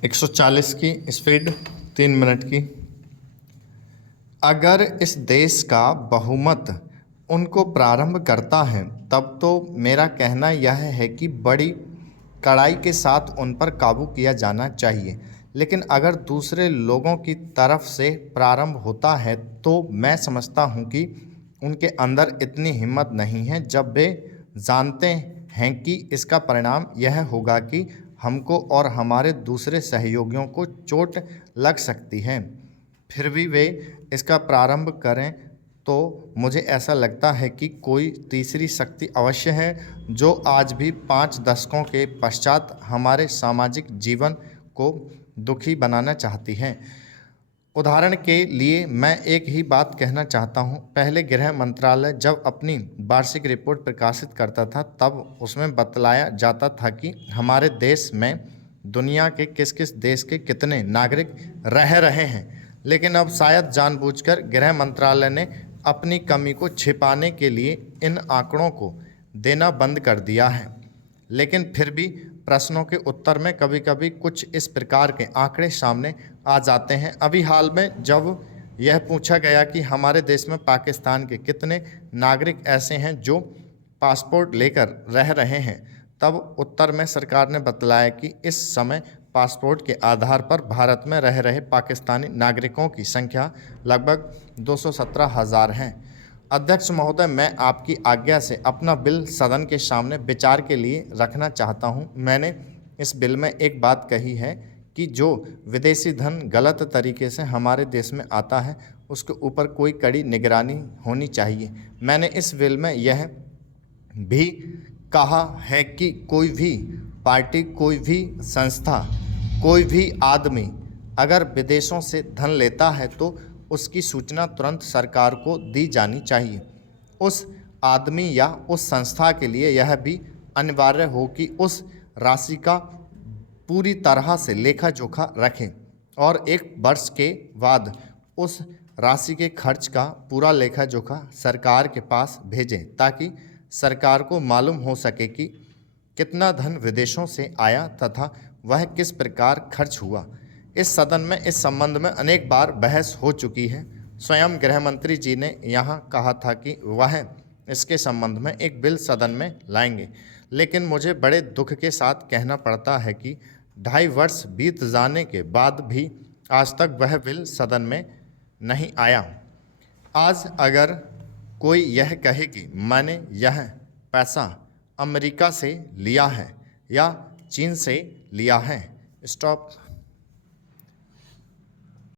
140 की speed 3 minute की। अगर इस देश का बहुमत उनको प्रारंभ करता है तब तो मेरा कहना यह है कि बड़ी कड़ाई के साथ उन पर काबू किया जाना चाहिए। लेकिन अगर दूसरे लोगों की तरफ से प्रारंभ होता है तो मैं समझता हूँ कि उनके अंदर इतनी हिम्मत नहीं है, जब वे जानते हैं कि इसका परिणाम यह होगा कि हमको और हमारे दूसरे सहयोगियों को चोट लग सकती है, फिर भी वे इसका प्रारंभ करें। तो मुझे ऐसा लगता है कि कोई तीसरी शक्ति अवश्य है जो आज भी 5 दशकों के पश्चात हमारे सामाजिक जीवन को दुखी बनाना चाहती है। उदाहरण के लिए मैं एक ही बात कहना चाहता हूँ। पहले गृह मंत्रालय जब अपनी वार्षिक रिपोर्ट प्रकाशित करता था तब उसमें बतलाया जाता था कि हमारे देश में दुनिया के किस किस देश के कितने नागरिक रह रहे हैं। लेकिन अब शायद जानबूझकर गृह मंत्रालय ने अपनी कमी को छिपाने के लिए इन आंकड़ों को देना बंद कर दिया है। लेकिन फिर भी प्रश्नों के उत्तर में कभी कभी कुछ इस प्रकार के आंकड़े सामने आ जाते हैं। अभी हाल में जब यह पूछा गया कि हमारे देश में पाकिस्तान के कितने नागरिक ऐसे हैं जो पासपोर्ट लेकर रह रहे हैं, तब उत्तर में सरकार ने बतलाया कि इस समय पासपोर्ट के आधार पर भारत में रह रहे पाकिस्तानी नागरिकों की संख्या लगभग 217,000 है। अध्यक्ष महोदय, मैं आपकी आज्ञा से अपना बिल सदन के सामने विचार के लिए रखना चाहता हूं। मैंने इस बिल में एक बात कही है कि जो विदेशी धन गलत तरीके से हमारे देश में आता है उसके ऊपर कोई कड़ी निगरानी होनी चाहिए। मैंने इस बिल में यह भी कहा है कि कोई भी पार्टी, कोई भी संस्था, कोई भी आदमी अगर विदेशों से धन लेता है तो उसकी सूचना तुरंत सरकार को दी जानी चाहिए। उस आदमी या उस संस्था के लिए यह भी अनिवार्य हो कि उस राशि का पूरी तरह से लेखा जोखा रखें और 1 वर्ष के बाद उस राशि के खर्च का पूरा लेखा जोखा सरकार के पास भेजें, ताकि सरकार को मालूम हो सके कि कितना धन विदेशों से आया तथा वह किस प्रकार खर्च हुआ। इस सदन में इस संबंध में अनेक बार बहस हो चुकी है। स्वयं गृह मंत्री जी ने यहाँ कहा था कि वह इसके संबंध में एक बिल सदन में लाएंगे, लेकिन मुझे बड़े दुख के साथ कहना पड़ता है कि 2.5 वर्ष बीत जाने के बाद भी आज तक वह बिल सदन में नहीं आया। आज अगर कोई यह कहे कि मैंने यह पैसा अमेरिका से लिया है या चीन से लिया है, स्टॉप।